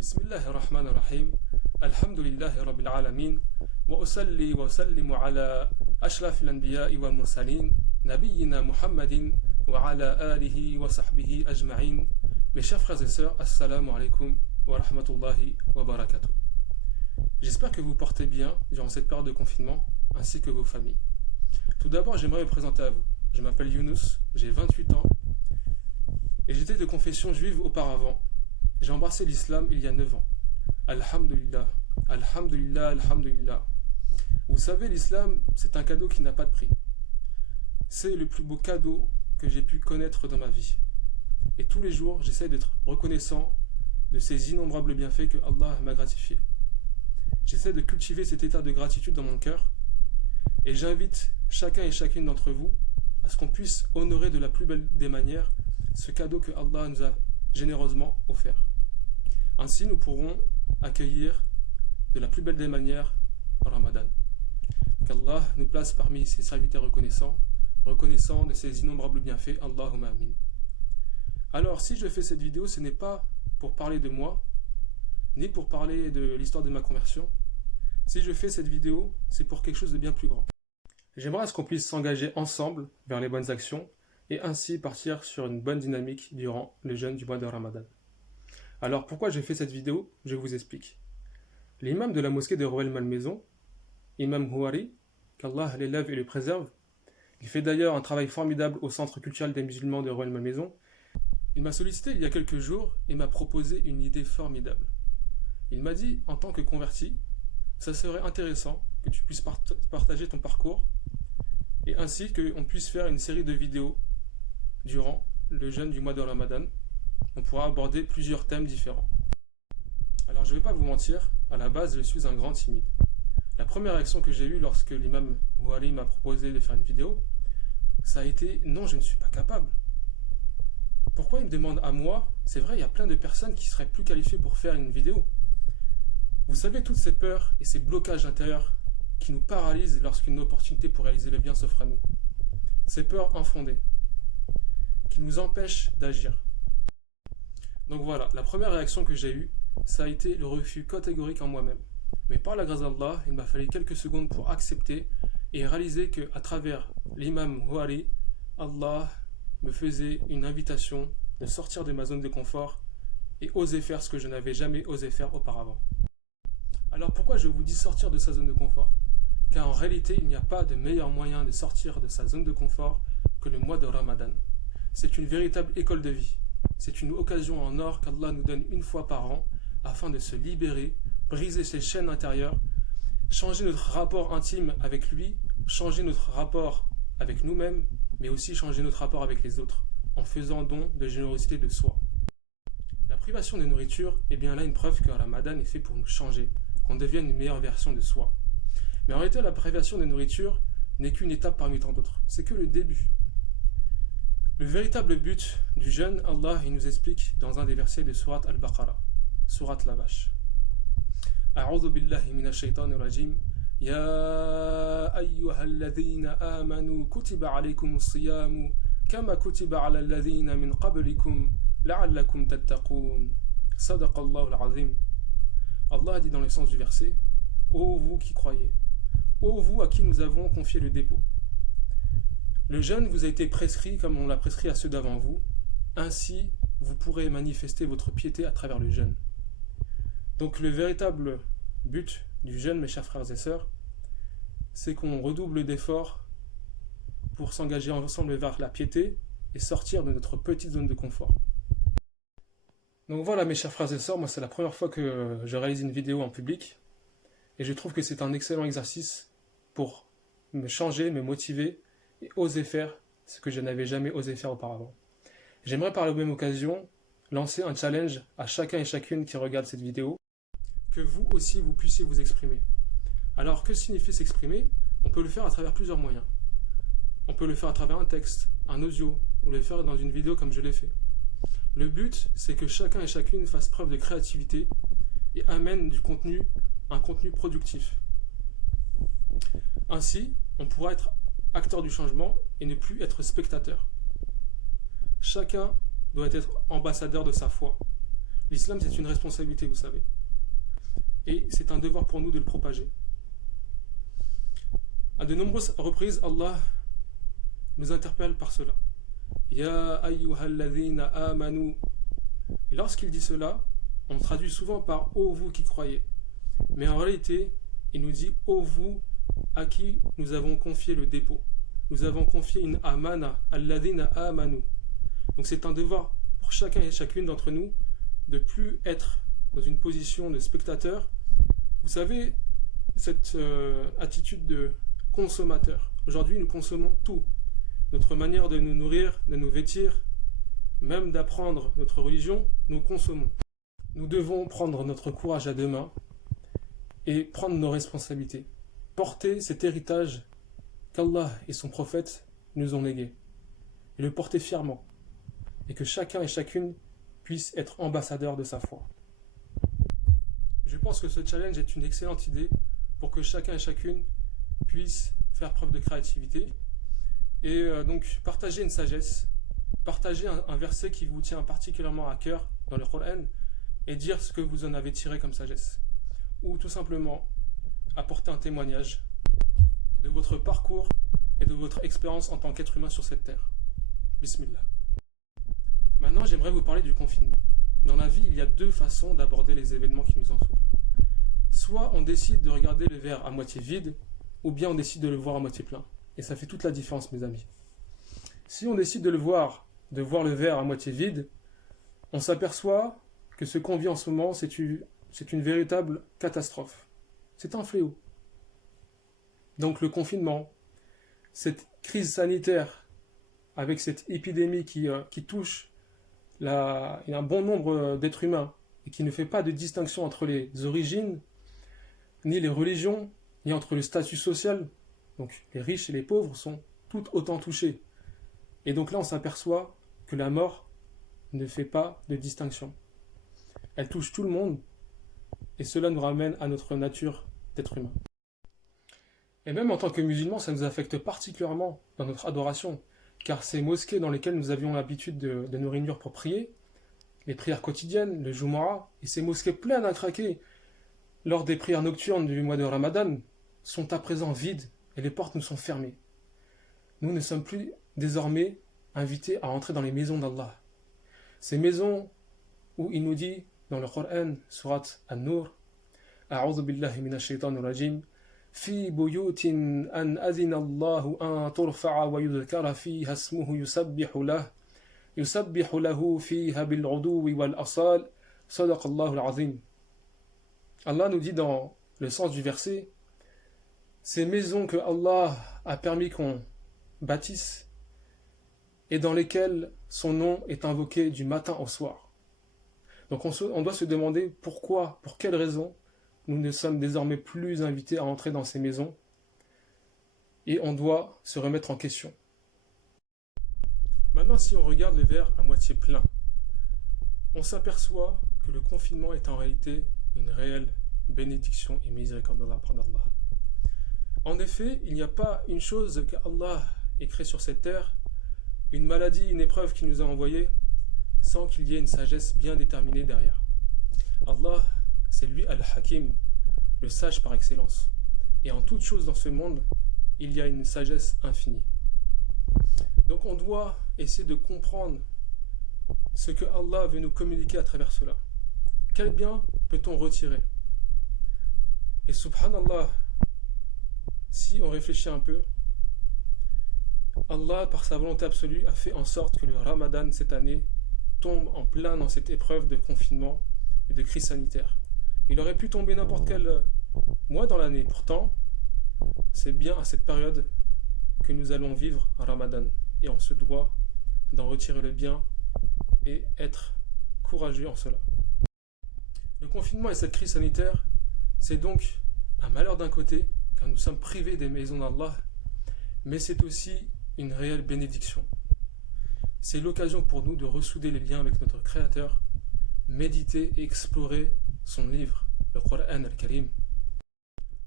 بسم الله الرحمن الرحيم الحمد لله رب العالمين وأصلي وأسلم على أشرف الأنبياء والمرسلين نبينا محمد وعلى آله وصحبه أجمعين. Mes chers frères et sœurs, assalamu alaikum wa rahmatullahi wa barakatuh. J'espère que vous portez bien durant cette période de confinement, ainsi que vos familles. Tout d'abord, j'aimerais me présenter à vous. Je m'appelle Younous, j'ai 28 ans, et j'étais de confession juive auparavant. J'ai embrassé l'islam il y a 9 ans. Alhamdulillah, alhamdulillah, alhamdulillah. Vous savez, l'islam, c'est un cadeau qui n'a pas de prix. C'est le plus beau cadeau que j'ai pu connaître dans ma vie. Et tous les jours, j'essaie d'être reconnaissant de ces innombrables bienfaits que Allah m'a gratifiés. J'essaie de cultiver cet état de gratitude dans mon cœur. Et j'invite chacun et chacune d'entre vous à ce qu'on puisse honorer de la plus belle des manières ce cadeau que Allah nous a généreusement offert. Ainsi, nous pourrons accueillir de la plus belle des manières Ramadan. Qu'Allah nous place parmi ses serviteurs reconnaissants de ses innombrables bienfaits. Allahumma amin. Alors, si je fais cette vidéo, ce n'est pas pour parler de moi, ni pour parler de l'histoire de ma conversion. Si je fais cette vidéo, c'est pour quelque chose de bien plus grand. J'aimerais à ce qu'on puisse s'engager ensemble vers les bonnes actions et ainsi partir sur une bonne dynamique durant le jeûne du mois de Ramadan. Alors pourquoi j'ai fait cette vidéo? Je vous explique. L'imam de la mosquée de Rueil-Malmaison, Imam Houari, qu'Allah l'élève et le préserve, il fait d'ailleurs un travail formidable au centre culturel des musulmans de Rueil-Malmaison. Il m'a sollicité il y a quelques jours et m'a proposé une idée formidable. Il m'a dit, en tant que converti, ça serait intéressant que tu puisses partager ton parcours et ainsi qu'on puisse faire une série de vidéos durant le jeûne du mois de Ramadan. On pourra aborder plusieurs thèmes différents. Alors je ne vais pas vous mentir, à la base je suis un grand timide. La première réaction que j'ai eue lorsque l'imam Houari m'a proposé de faire une vidéo, ça a été « non, je ne suis pas capable ». Pourquoi il me demande à moi? C'est vrai, il y a plein de personnes qui seraient plus qualifiées pour faire une vidéo. Vous savez, toutes ces peurs et ces blocages intérieurs qui nous paralysent lorsqu'une opportunité pour réaliser le bien s'offre à nous. Ces peurs infondées, qui nous empêchent d'agir. Donc voilà, la première réaction que j'ai eue, ça a été le refus catégorique en moi-même. Mais par la grâce d'Allah, il m'a fallu quelques secondes pour accepter et réaliser qu'à travers l'imam Houari, Allah me faisait une invitation de sortir de ma zone de confort et oser faire ce que je n'avais jamais osé faire auparavant. Alors pourquoi je vous dis sortir de sa zone de confort? Car en réalité, il n'y a pas de meilleur moyen de sortir de sa zone de confort que le mois de Ramadan. C'est une véritable école de vie. C'est une occasion en or qu'Allah nous donne une fois par an afin de se libérer, briser ses chaînes intérieures, changer notre rapport intime avec lui, changer notre rapport avec nous-mêmes, mais aussi changer notre rapport avec les autres, en faisant don de générosité de soi. La privation de nourriture est bien là une preuve que Ramadan est fait pour nous changer, qu'on devienne une meilleure version de soi. Mais en réalité, la privation de nourriture n'est qu'une étape parmi tant d'autres. C'est que le début. Le véritable but du jeûne, Allah il nous explique dans un des versets de Surat Al-Baqarah, Surat la vache. A'udhu billahi minash shaitanir rajim. Ya ayyuhalladhina amanu kutiba alaykumus siyamu kama kutiba ala alladhina min qablikum la'allakum tattaqun. Sadaqallahu al-azim. Allah dit dans le sens du verset: ô vous qui croyez, ô vous à qui nous avons confié le dépôt. Le jeûne vous a été prescrit comme on l'a prescrit à ceux d'avant vous. Ainsi, vous pourrez manifester votre piété à travers le jeûne. Donc le véritable but du jeûne, mes chers frères et sœurs, c'est qu'on redouble d'efforts pour s'engager ensemble vers la piété et sortir de notre petite zone de confort. Donc voilà, mes chers frères et sœurs, moi c'est la première fois que je réalise une vidéo en public et je trouve que c'est un excellent exercice pour me changer, me motiver et oser faire ce que je n'avais jamais osé faire auparavant. J'aimerais par la même occasion lancer un challenge à chacun et chacune qui regarde cette vidéo, que vous aussi vous puissiez vous exprimer. Alors que signifie s'exprimer? On peut le faire à travers plusieurs moyens. On peut le faire à travers un texte, un audio, ou le faire dans une vidéo comme je l'ai fait. Le but, c'est que chacun et chacune fasse preuve de créativité et amène un contenu productif. Ainsi, on pourra être acteur du changement et ne plus être spectateur. Chacun doit être ambassadeur de sa foi. L'islam, c'est une responsabilité, vous savez. Et c'est un devoir pour nous de le propager. À de nombreuses reprises, Allah nous interpelle par cela. Ya ayyuhalladhina amanu. Et lorsqu'il dit cela, on traduit souvent par ô vous qui croyez. Mais en réalité, il nous dit ô vous à qui nous avons confié le dépôt. Nous avons confié une amana, alladhina amanu. Donc c'est un devoir pour chacun et chacune d'entre nous de plus être dans une position de spectateur. Vous savez, cette attitude de consommateur. Aujourd'hui, nous consommons tout. Notre manière de nous nourrir, de nous vêtir, même d'apprendre notre religion, nous consommons. Nous devons prendre notre courage à deux mains et prendre nos responsabilités. Porter cet héritage qu'Allah et son prophète nous ont légué. Et le porter fièrement. Et que chacun et chacune puisse être ambassadeur de sa foi. Je pense que ce challenge est une excellente idée pour que chacun et chacune puisse faire preuve de créativité et donc partager une sagesse, partager un verset qui vous tient particulièrement à cœur dans le Coran et dire ce que vous en avez tiré comme sagesse. Ou tout simplement apporter un témoignage de votre parcours et de votre expérience en tant qu'être humain sur cette terre. Bismillah. Maintenant, j'aimerais vous parler du confinement. Dans la vie, il y a deux façons d'aborder les événements qui nous entourent. Soit on décide de regarder le verre à moitié vide, ou bien on décide de le voir à moitié plein. Et ça fait toute la différence, mes amis. Si on décide de voir le verre à moitié vide, on s'aperçoit que ce qu'on vit en ce moment, c'est une véritable catastrophe. C'est un fléau. Donc le confinement, cette crise sanitaire, avec cette épidémie qui touche un bon nombre d'êtres humains, et qui ne fait pas de distinction entre les origines, ni les religions, ni entre le statut social. Donc les riches et les pauvres sont tout autant touchés. Et donc là, on s'aperçoit que la mort ne fait pas de distinction. Elle touche tout le monde, et cela nous ramène à notre nature d'être humain. Et même en tant que musulmans, ça nous affecte particulièrement dans notre adoration, car ces mosquées dans lesquelles nous avions l'habitude de nous réunir pour prier, les prières quotidiennes, le Jumu'ah, et ces mosquées pleines à craquer lors des prières nocturnes du mois de Ramadan, sont à présent vides et les portes nous sont fermées. Nous ne sommes plus désormais invités à entrer dans les maisons d'Allah. Ces maisons où il nous dit dans le Coran, surat An-Nur, A'udhu billahi minash shaitanir rajim, في بيوت أن أذن الله أن ترفع ويذكر فيها اسمه يسبح له فيها بالعدو والأصال صدق الله العظيم. Allah nous dit dans le sens du verset, ces maisons que Allah a permis qu'on bâtisse et dans lesquelles son nom est invoqué du matin au soir. Donc on doit se demander pourquoi, pour quelle raison nous ne sommes désormais plus invités à entrer dans ces maisons et on doit se remettre en question. Maintenant, si on regarde le verre à moitié plein, on s'aperçoit que le confinement est en réalité une réelle bénédiction et miséricorde de la part d'Allah. En effet, il n'y a pas une chose qu'Allah ait créée sur cette terre, une maladie, une épreuve qu'il nous a envoyée, sans qu'il y ait une sagesse bien déterminée derrière. Allah, c'est lui Al-Hakim, le sage par excellence. Et en toute chose dans ce monde, il y a une sagesse infinie. Donc on doit essayer de comprendre ce que Allah veut nous communiquer à travers cela. Quel bien peut-on retirer? Et subhanallah, si on réfléchit un peu, Allah, par sa volonté absolue, a fait en sorte que le Ramadan cette année tombe en plein dans cette épreuve de confinement et de crise sanitaire. Il aurait pu tomber n'importe quel mois dans l'année. Pourtant, c'est bien à cette période que nous allons vivre un Ramadan. Et on se doit d'en retirer le bien et être courageux en cela. Le confinement et cette crise sanitaire, c'est donc un malheur d'un côté, car nous sommes privés des maisons d'Allah, mais c'est aussi une réelle bénédiction. C'est l'occasion pour nous de ressouder les liens avec notre Créateur, méditer et explorer son livre, le Coran al-Karim.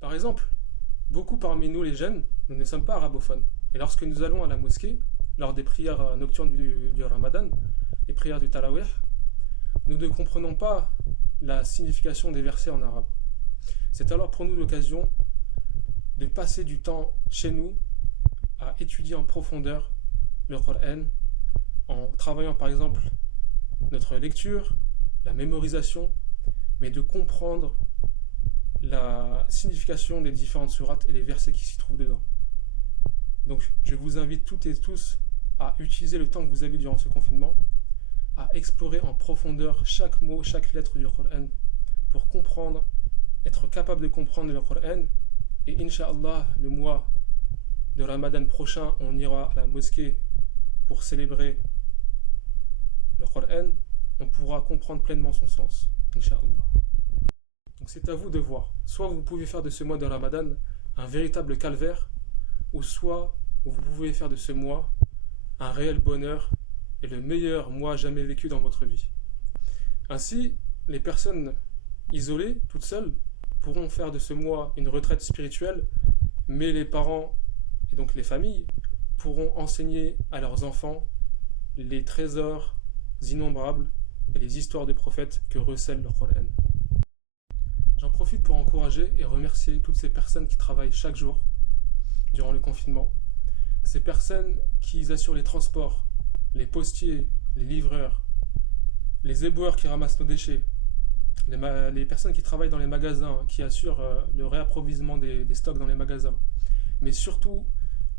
Par exemple, beaucoup parmi nous les jeunes, nous ne sommes pas arabophones. Et lorsque nous allons à la mosquée, lors des prières nocturnes du Ramadan, les prières du Tarawih, nous ne comprenons pas la signification des versets en arabe. C'est alors pour nous l'occasion de passer du temps chez nous à étudier en profondeur le Coran, en travaillant par exemple notre lecture, la mémorisation, mais de comprendre la signification des différentes sourates et les versets qui s'y trouvent dedans. Donc je vous invite toutes et tous à utiliser le temps que vous avez durant ce confinement, à explorer en profondeur chaque mot, chaque lettre du Coran, pour comprendre, être capable de comprendre le Coran. Et Inch'Allah, le mois de Ramadan prochain, on ira à la mosquée pour célébrer le Coran, on pourra comprendre pleinement son sens, Inch'Allah. Donc c'est à vous de voir. Soit vous pouvez faire de ce mois de Ramadan un véritable calvaire, ou soit vous pouvez faire de ce mois un réel bonheur et le meilleur mois jamais vécu dans votre vie. Ainsi, les personnes isolées, toutes seules, pourront faire de ce mois une retraite spirituelle, mais les parents et donc les familles pourront enseigner à leurs enfants les trésors innombrables et les histoires des prophètes que recèle le Coran. J'en profite pour encourager et remercier toutes ces personnes qui travaillent chaque jour durant le confinement, ces personnes qui assurent les transports, les postiers, les livreurs, les éboueurs qui ramassent nos déchets, les personnes qui travaillent dans les magasins, qui assurent le réapprovisionnement des stocks dans les magasins, mais surtout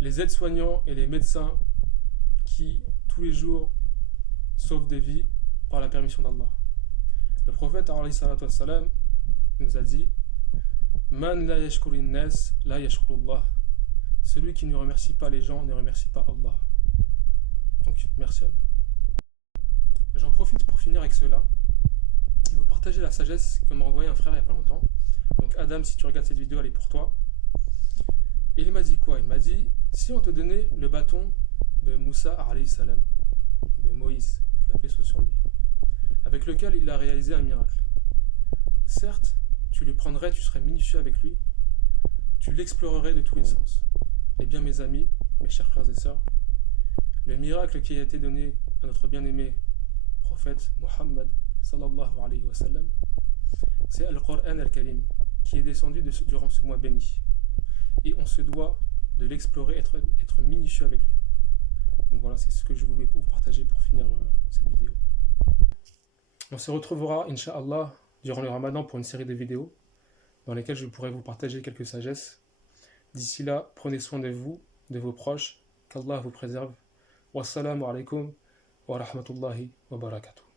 les aides-soignants et les médecins qui, tous les jours, sauvent des vies par la permission d'Allah. Le prophète alayhi salatu wassalam nous a dit Man la yashkurin nas la yashkurullah. Celui qui ne remercie pas les gens ne remercie pas Allah. Donc merci à vous. J'en profite pour finir avec cela et vous partager la sagesse que m'a envoyé un frère il n'y a pas longtemps. Donc Adam, si tu regardes cette vidéo, elle est pour toi. Et il m'a dit quoi? Il m'a dit, si on te donnait le bâton de Moussa alayhi salam, de Moïse, que la paix soit sur lui, avec lequel il a réalisé un miracle. Certes, tu le prendrais, tu serais minutieux avec lui, tu l'explorerais de tous les sens. Eh bien mes amis, mes chers frères et sœurs, le miracle qui a été donné à notre bien-aimé prophète Muhammad sallallahu alayhi wa sallam, c'est Al-Qur'an Al-Karim qui est descendu durant ce mois béni. Et on se doit de l'explorer, être minutieux avec lui. Donc voilà, c'est ce que je voulais vous partager pour finir cette vidéo. On se retrouvera, Inch'Allah, durant le Ramadan pour une série de vidéos dans lesquelles je pourrai vous partager quelques sagesses. D'ici là, prenez soin de vous, de vos proches, qu'Allah vous préserve. Wassalamu alaikum wa rahmatullahi wa barakatuh.